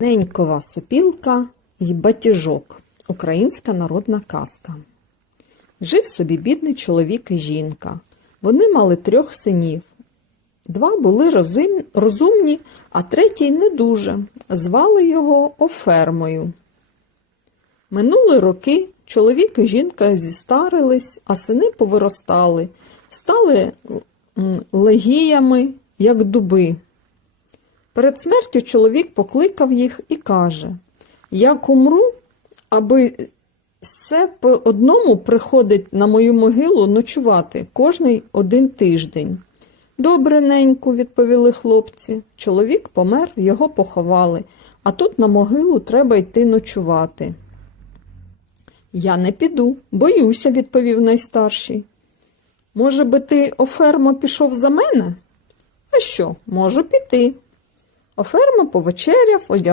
Ненькова сопілка й батіжок. Українська народна казка. Жив собі бідний чоловік і жінка. Вони мали трьох синів. Два були розум- розумні, а третій не дуже. Звали його Офермою. Минули роки, чоловік і жінка зістарились, а сини повиростали, стали легіями, як дуби. Перед смертю чоловік покликав їх і каже: Як умру, аби все по одному приходить на мою могилу ночувати кожний один тиждень. Добре, неньку, відповіли хлопці. Чоловік помер, його поховали, а тут на могилу треба йти ночувати. Я не піду, боюся, відповів найстарший. Може би ти, Офермо, пішов за мене? А що, можу піти. Офермо повечеряв, одяг.